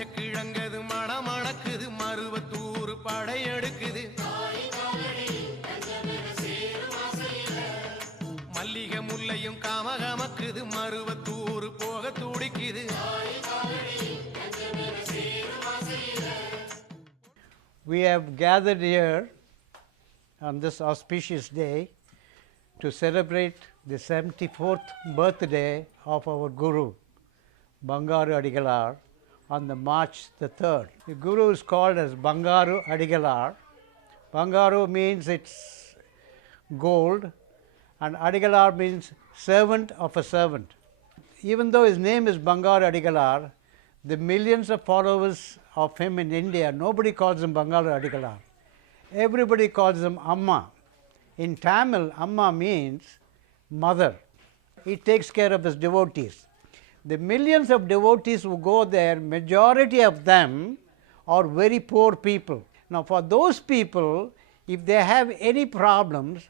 மஞ்ச கிழங்கது மணமணக்குது மருவத்தூர் படையெடுக்குது மல்லிகை முல்லையும் காமகமக்குது மருவத்தூர் போக துடிக்குது. We have gathered here on this auspicious day to celebrate the 74th birthday of our Guru, Bangaru Adigalar, on the March the 3rd. The Guru is called as Bangaru Adigalar. Bangaru means it's gold, and Adigalar means servant of a servant. Even though his name is Bangaru Adigalar, the millions of followers of him in India, nobody calls him Bangaru Adigalar. Everybody calls him Amma. In Tamil, Amma means mother. He takes care of his devotees. The millions of devotees who go there, majority of them are very poor people. Now, for those people, if they have any problems,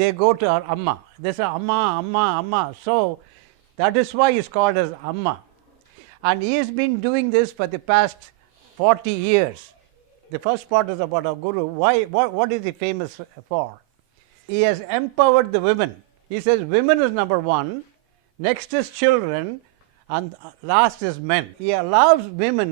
they go to our Amma. They say, Amma, Amma, Amma. So, that is why he is called as Amma. And he has been doing this for the past 40 years. The first part is about our Guru. What is he famous for? He has empowered the women. He says women is number one, next is children, and last is men. He allows women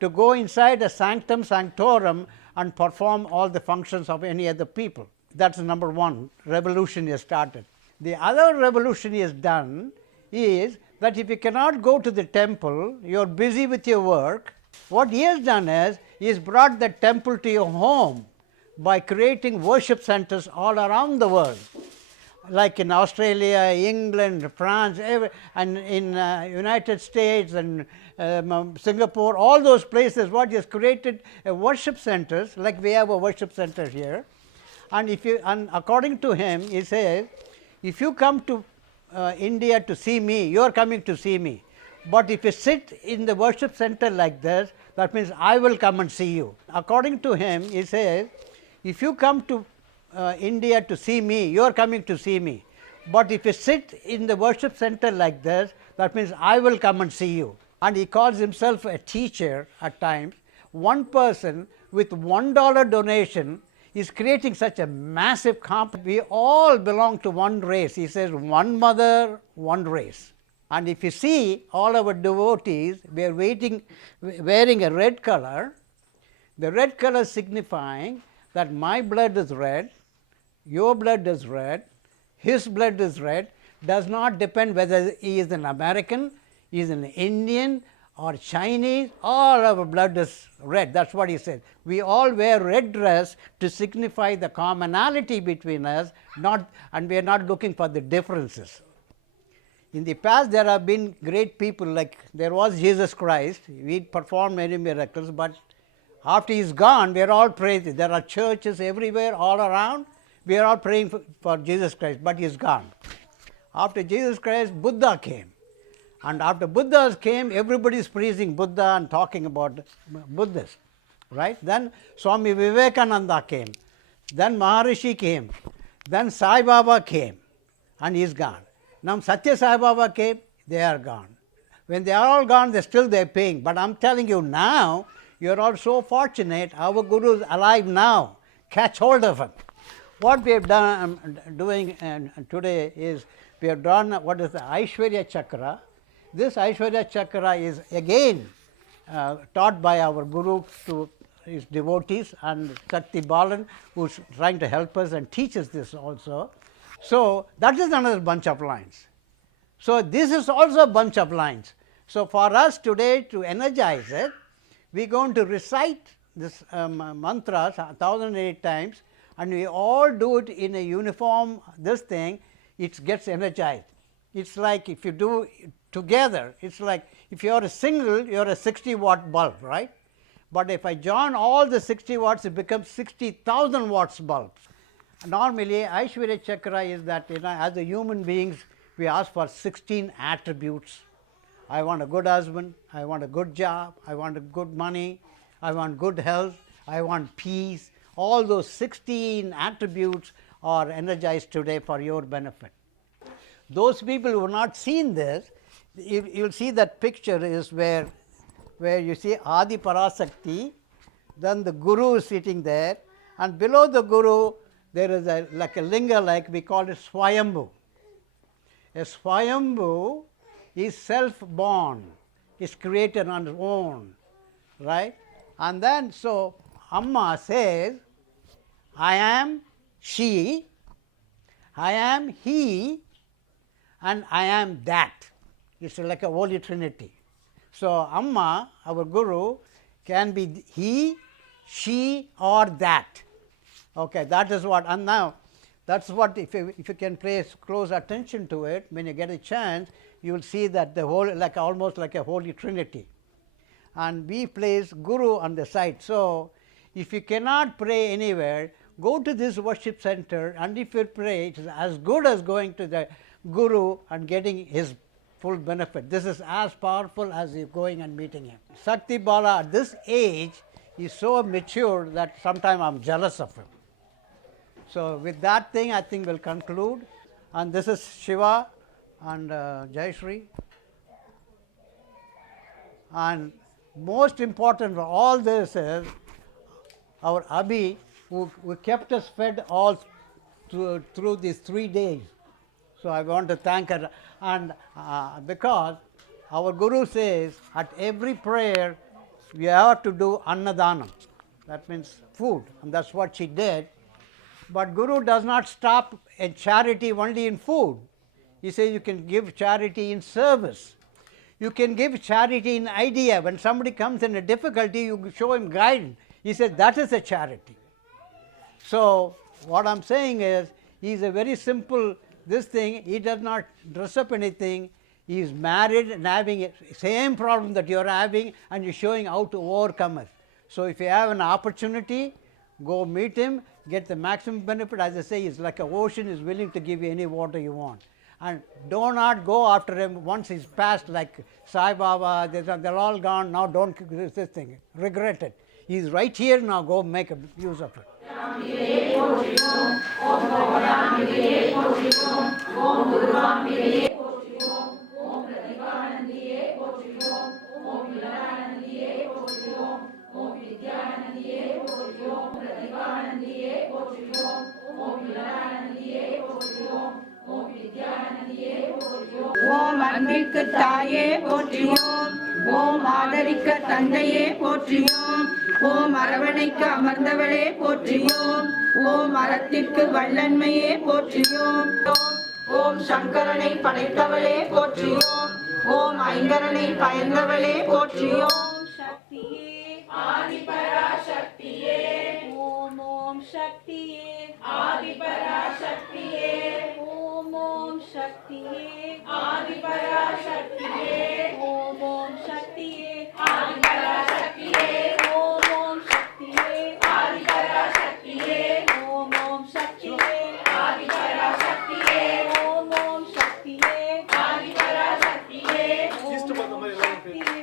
to go inside a sanctum sanctorum and perform all the functions of any other people. That's number one revolution he has started. The other revolution he has done is that if you cannot go to the temple, you are busy with your work, what he has done is, he has brought the temple to your home by creating worship centers all around the world. Like in Australia, England, France, and in United States and Singapore, all those places, what he has created worship centers, like we have a worship center here. And according to him, he says, if you come to India to see me, you are coming to see me. But if you sit in the worship center like this, that means I will come and see you. According to him, he says, if you come to India to see me, you are coming to see me. But if you sit in the worship center like this, that means I will come and see you. And he calls himself a teacher at times. One person with $1 donation is creating such a massive camp. We all belong to one race. He says one mother, one race. And if you see all our devotees, we are wearing a red color. The red color signifying that my blood is red, your blood is red, his blood is red, does not depend whether he is an American, he is an Indian or Chinese, all our blood is red. That's what he said. We all wear red dress to signify the commonality between us, and we are not looking for the differences. In the past, there have been great people, like there was Jesus Christ. He performed many miracles, but after he is gone, we are all praying. There are churches everywhere, all around. We are all praying for Jesus Christ, but he is gone. After Jesus Christ, Buddha came. And after Buddha came, everybody is praising Buddha and talking about Buddhists, right? Then Swami Vivekananda came. Then Maharishi came. Then Sai Baba came, and he is gone. Now Satya Sai Baba came, they are gone. When they are all gone, they are paying. But I am telling you now, you are all so fortunate, our Guru is alive now. Catch hold of him. What we have done, doing today is, we have done what is the Aishwarya Chakra. This Aishwarya Chakra is again taught by our Guru to his devotees, and Sakthi Balan, who is trying to help us and teaches this also. So, that is another bunch of lines. So, this is also a bunch of lines. So, for us today to energize it, we are going to recite this mantras 1008 times, and we all do it in a uniform this thing, it gets energized. It's like if you do together, it's like if you are a single, you are a 60-watt bulb, right? But if I join all the 60 watts, it becomes 60,000 watts bulbs. Normally, Aishwarya Chakra is that, as a human beings, we ask for 16 attributes. I want a good husband, I want a good job, I want a good money, I want good health, I want peace. All those 16 attributes are energized today for your benefit. Those people who have not seen this, you'll see that picture is where where you see Adi Parasakti, then the Guru is sitting there, and below the Guru there is like a linga, like we call it Swayambhu. A Swayambhu is self-born, is created on its own, right? And then so Amma says, I am she, I am he, and I am that. It's like a Holy Trinity. So Amma, our Guru, can be he, she, or that. Okay, that is what. And now, that's what, if you can pay close attention to it, when you get a chance, you will see that the whole, like almost like a Holy Trinity. And we place Guru on the side. So if you cannot pray anywhere, go to this worship center, and if you pray, it is as good as going to the Guru and getting his full benefit. This is as powerful as you going and meeting him. Sakthi Bala at this age is so mature that sometimes I'm jealous of him. So with that thing, I think we'll conclude. And this is Shiva and Jayashree. And most important for all this is our Abhi, who kept us fed all through these 3 days. So I want to thank her. And because our Guru says at every prayer we have to do Annadanam. That means food, and that's what she did. But Guru does not stop in charity only in food. He says you can give charity in service. You can give charity in idea. When somebody comes in a difficulty, you show him guidance. He says that is a charity. So what I'm saying is, he's a very simple, this thing, he does not dress up anything. He is married and having the same problem that you're having, and you're showing how to overcome it. So if you have an opportunity, go meet him, get the maximum benefit. As I say, he's like an ocean, is willing to give you any water you want. And do not go after him once he's passed, like Sai Baba, they're all gone, now don't do this thing, regret it. He's right here now, go make a use of it. ஓம் அன்பிற்கு தாயே போற்றியோம், ஓம் ஆதரிக்க தந்தையே போற்றியோம், ஓம் அரவணைக்க அமர்ந்தவளே போற்றியோம், ஓம் அறத்திற்கு வல்லன்மையே போற்றியோம், ஓம் சங்கரனை படைத்தவளே போற்றியோம், ஓம் ஐங்கரனை பயந்தவளே போற்றியோம். சக்தியே ஆதிபராசக்தியே, ஓம் ஓம் சக்தியே ஆதிபராசக்தியே, ஓம் ஓம் சக்தியே ஆதிபராசக்தியே, ஓம் ஓம் சக்தியே ஆதிபராசக்தியே, ஓம் ஓம் சக்தியே ஆதிபராசக்தியே, ஓம் ஓம் சக்தியே ஆதிபராசக்தியே, ஓம் ஓம் சக்தியே ஆதிபராசக்தியே, ஓம் ஓம் சக்தியே.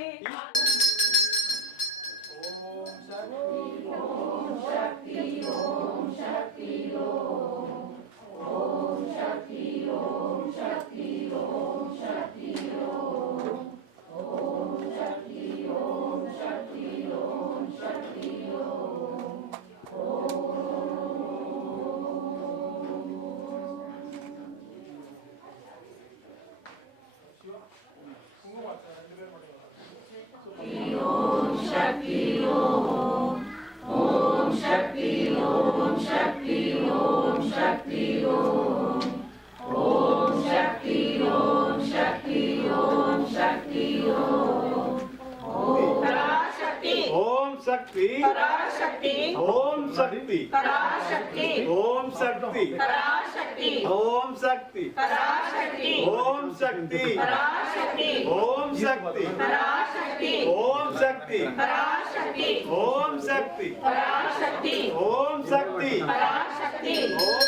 शक्ति पराशक्ति ओम शक्ति पराशक्ति ओम शक्ति पराशक्ति ओम शक्ति पराशक्ति ओम शक्ति पराशक्ति ओम शक्ति पराशक्ति ओम शक्ति पराशक्ति ओम शक्ति पराशक्ति ओम शक्ति पराशक्ति ओम पराशक्ति ओम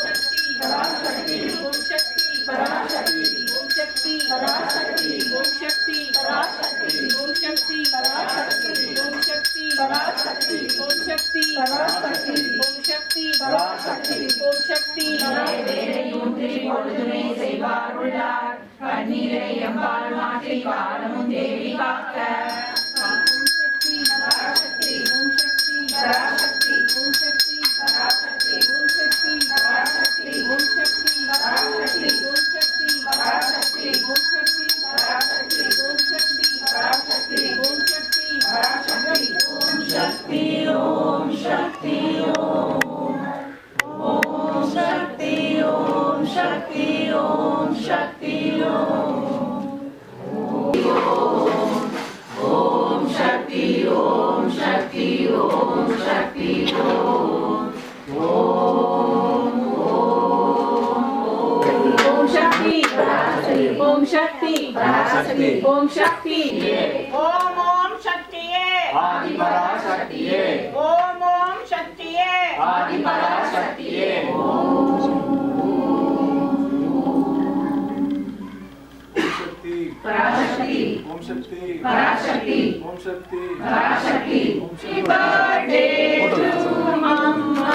शक्ति पराशक्ति ओम शक्ति पराशक्ति ओम शक्ति पराशक्ति ओम शक्ति पराशक्ति ओम शक्ति पराशक्ति ओम शक्ति पराशक्ति ओम शक्ति पराशक्ति ओम शक्ति வேலையூன்றி பொழுதுமே செய்வார் உள்ளார் கண்ணீரை எம்பால் மாற்றி காலமும் தேவி காக்க पराशक्ति ओम शक्ति पराशक्ति ओम शक्ति पराशक्ति ओम शक्ति पराशक्ति ओम शक्ति पराशक्ति ओम शक्ति पराशक्ति ओम शक्ति पराशक्ति ओम शक्ति पराशक्ति ओम शक्ति ओम शक्ति ओम शक्ति ओम शक्ति ओम शक्ति ओम शक्ति ओम शक्ति ओम शक्ति ओम शक्ति ओम शक्ति ओम शक्ति ओम ओम शक्तिये आदि पराशक्तिये ओम ओम शक्तिये आदि पराशक्तिये पराशक्ति ओम शक्ति पराशक्ति ओम शक्ति पराशक्ति Happy birthday to Mama.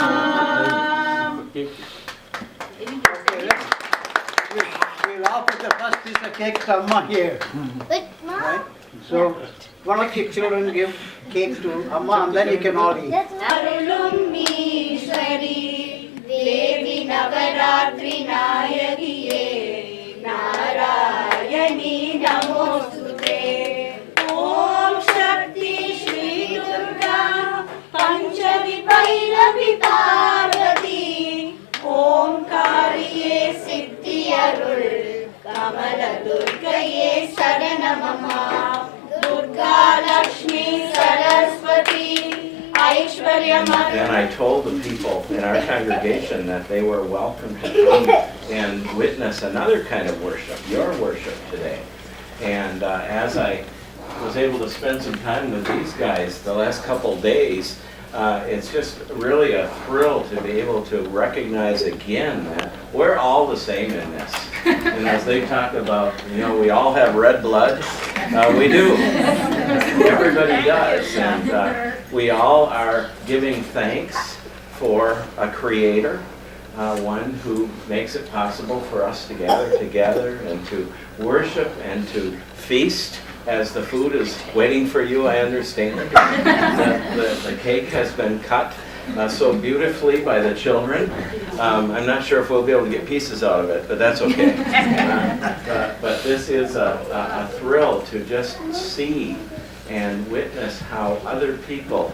We'll offer the first piece of cake to Amma here. Right? So, one of your children give cake to Amma and then you can all eat. अरुलुम्मीश्वरी देवी नवरात्रि नायकिये नारायणी नमोस्तुते ओम शक्ति श्री दुर्गा पंचमी भैरवी पार्वती ओंकारिये सिद्धि अरुள் कमल दुर्गये शरणममा Durga Lakshmi Saraswati Then I told the people in our congregation that they were welcome to come and witness another kind of worship, your worship today. And as I was able to spend some time with these guys the last couple days, it's just really a thrill to be able to recognize again that we're all the same in this. And as they talk about, we all have red blood. We do. Everybody does. And we all are giving thanks for a creator, one who makes it possible for us to gather together and to worship and to feast. As the food is waiting for you, I understand. The cake has been cut so beautifully by the children. I'm not sure if we'll be able to get pieces out of it, but that's okay. But this is a thrill to just see and witness how other people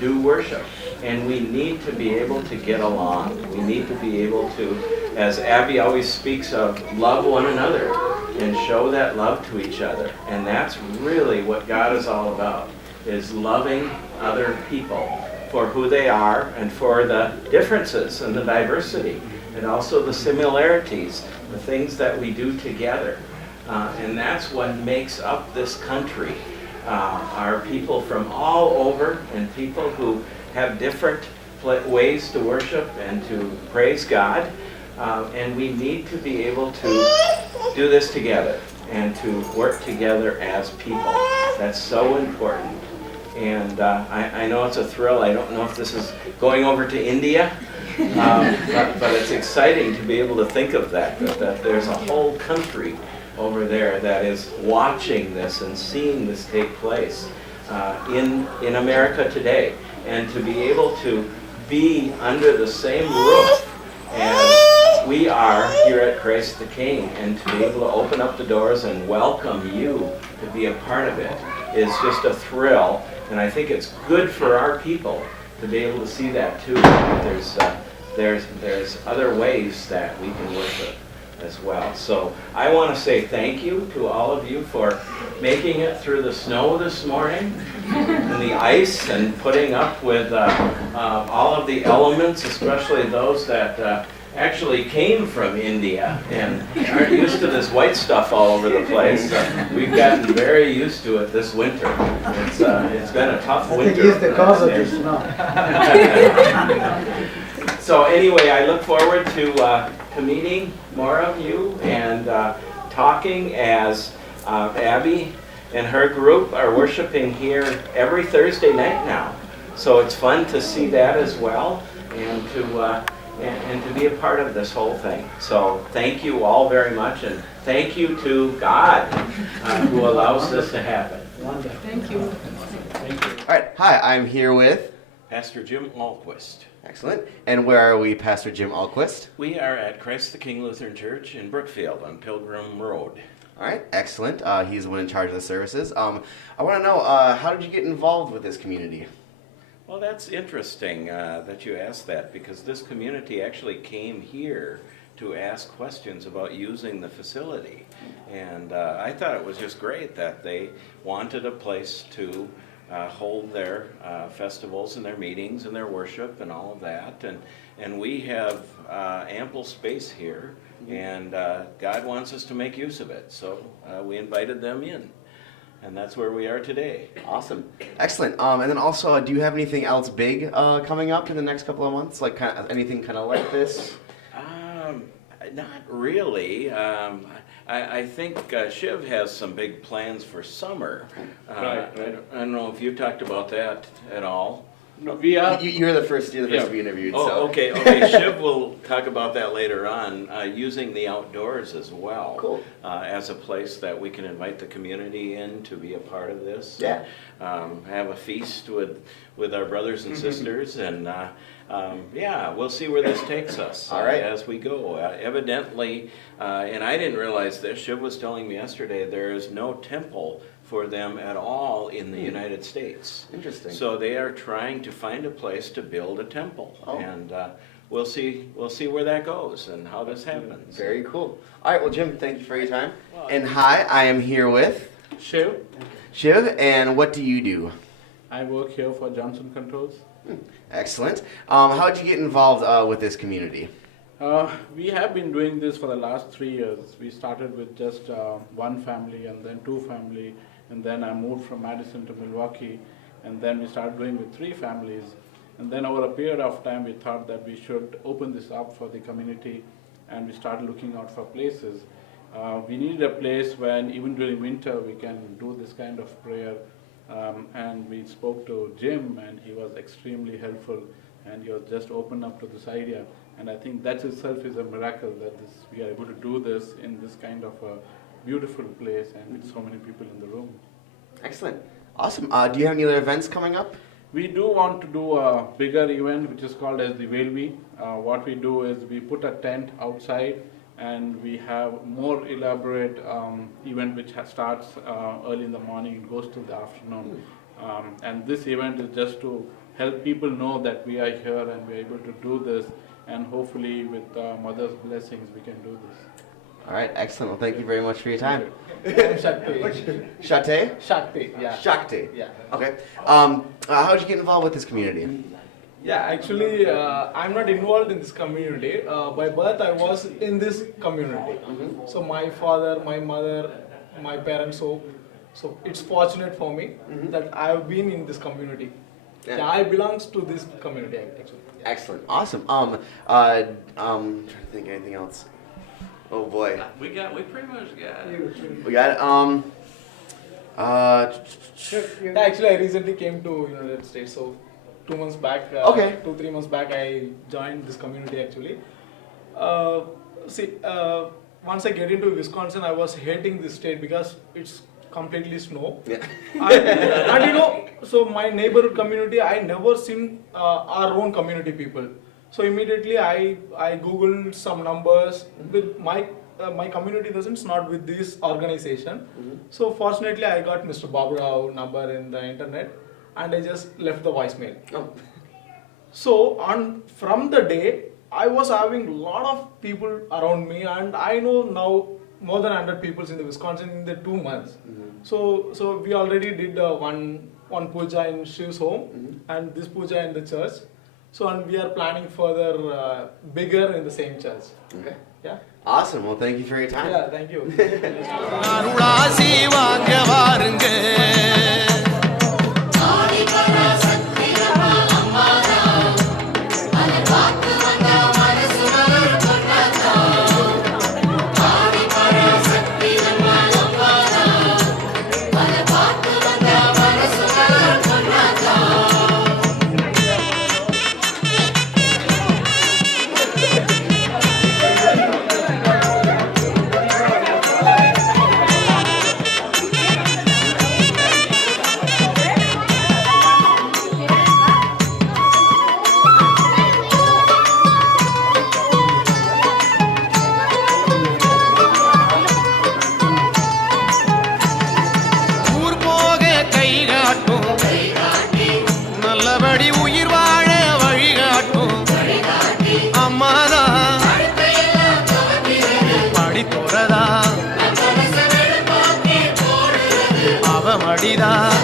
do worship. And we need to be able to get along. We need to be able to, as Abby always speaks of, love one another and show that love to each other. And that's really what God is all about, is loving other people for who they are and for the differences and the diversity and also the similarities, the things that we do together. And that's what makes up this country. Are people from all over and people who have different ways to worship and to praise God. And we need to be able to do this together and to work together as people. That's so important. And I know it's a thrill. I don't know if this is going over to India, but it's exciting to be able to think of that there's a whole country over there that is watching this and seeing this take place in America today. And to be able to be under the same roof as we are here at Christ the King, and to be able to open up the doors and welcome you to be a part of it is just a thrill. And I think it's good for our people to be able to see that too. There's other ways that we can worship as well. So I want to say thank you to all of you for making it through the snow this morning and the ice and putting up with all of the elements, especially those that actually came from India and aren't used to this white stuff all over the place. We've gotten very used to it this winter. It's been a tough winter. I think he's the cause of this now. So anyway, I look forward to meeting more of you and talking as Abby and her group are worshiping here every Thursday night now. So it's fun to see that as well and to be a part of this whole thing. So thank you all very much, and thank you to God who allows this to happen. Wonderful. All right, hi, I'm here with Pastor Jim Alquist. Excellent. And where are we, Pastor Jim Alquist? We are at Christ the King Lutheran Church in Brookfield on Pilgrim Road. All right, excellent. He's the one in charge of the services. I want to know, how did you get involved with this community? Well, that's interesting that you asked that, because this community actually came here to ask questions about using the facility. And I thought it was just great that they wanted a place to hold their festivals and their meetings and their worship and all of that. And we have ample space here, and God wants us to make use of it. So we invited them in. And that's where we are today. Awesome. Excellent. And then also, do you have anything else big coming up in the next couple of months? Like anything kind of like this? Not really. I think Shiv has some big plans for summer. Right. I don't know if you talked about that at all. No, we are. You're the first to be interviewed. Oh, so. okay. Shiv will talk about that later on, using the outdoors as well. Cool. As a place that we can invite the community in to be a part of this. Yeah. Have a feast with our brothers and sisters, and yeah, we'll see where this takes us. All right. As we go. Evidently, and I didn't realize this, Shiv was telling me yesterday, there is no temple for them at all in the United States. Interesting. So they are trying to find a place to build a temple, Oh. and we'll see where that goes and how this happens. Very cool. All right, well, Jim, thank you for your time. And hi, I am here with Shiv. Shiv, and what do you do? I work here for Johnson Controls. Excellent. How did you get involved with this community? We have been doing this for the last 3 years. We started with just one family, and then two family, and then I moved from Madison to Milwaukee, and then we started doing with 3 families. And then over a period of time, we thought that we should open this up for the community, and we started looking out for places. We needed a place when, even during winter, we can do this kind of prayer. And we spoke to Jim, and he was extremely helpful, and he was just open up to this idea. And I think that itself is a miracle that we are able to do this in this kind of a beautiful place and with so many people in the room. Excellent. Awesome. Do you have any other events coming up? We do want to do a bigger event which is called as the Whaleby. What we do is we put a tent outside, and we have more elaborate event which starts early in the morning and goes till the afternoon. And this event is just to help people know that we are here and we are able to do this, and hopefully with Mother's blessings we can do this. All right, excellent. Well, thank you very much for your time. Shakti. Shate? Shakti, yeah. Shakti. Yeah. Okay. How did you get involved with this community? Yeah, actually, I'm not involved in this community. By birth, I was in this community. So my father, my mother, my parents, so it's fortunate for me that I have been in this community. Yeah, I belong to this community actually. Excellent. Awesome. Trying to think of anything else. Oh boy. We pretty much got it. We got it. Yeah, actually, I recently came to United States, so 2 months back, Okay. 2-3 months back, I joined this community actually. Once I get into Wisconsin, I was hating this state because it's completely snow. Yeah. and so my neighborhood community, I never seen our own community people. So immediately I googled some numbers with my community doesn't not with this organization. So fortunately I got Mr. Babu Rao number in the internet, and I just left the voicemail. Oh. So from the day I was having a lot of people around me, and I know now more than 100 people in the Wisconsin in the 2 months. So we already did one puja in Shiv's home and this puja in the church. So and we are planning further bigger in the same church. Okay. Yeah. Awesome. Well, thank you for your time. Yeah. Thank you. அருளாசி வாங்க வாருங்க படிதான்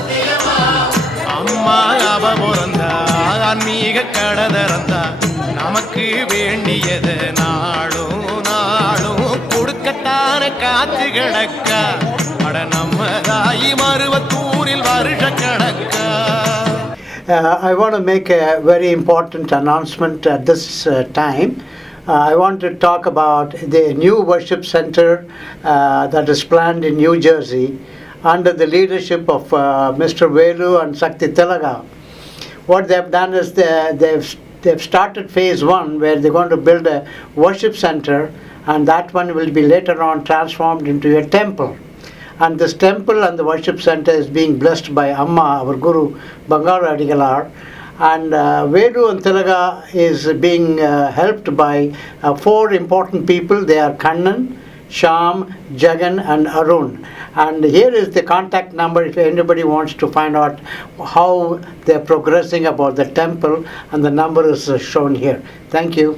அம்மா அவ பிறந்தா ஆன்மீக கடை திறந்தா நமக்கு வேண்டியது நாளும் நாளும் கொடுக்கத்தான காத்து கிடக்கா அட நம்ம தாயி மருவத்தூரில் வருஷ கணக்கா. I want to make a very important announcement at this time. I want to talk about the new worship center that is planned in New Jersey under the leadership of Mr. Velu and Sakthi Puja. What they have done is they've started phase 1 where they're going to build a worship center, and that one will be later on transformed into a temple. And this temple and the worship center is being blessed by Amma, our Guru, Bangaru Adigalar. And Velu and Tilaga is being helped by 4 important people. They are Kannan, Sham, Jagan and Arun. And here is the contact number if anybody wants to find out how they're progressing about the temple, and the number is shown here. Thank you.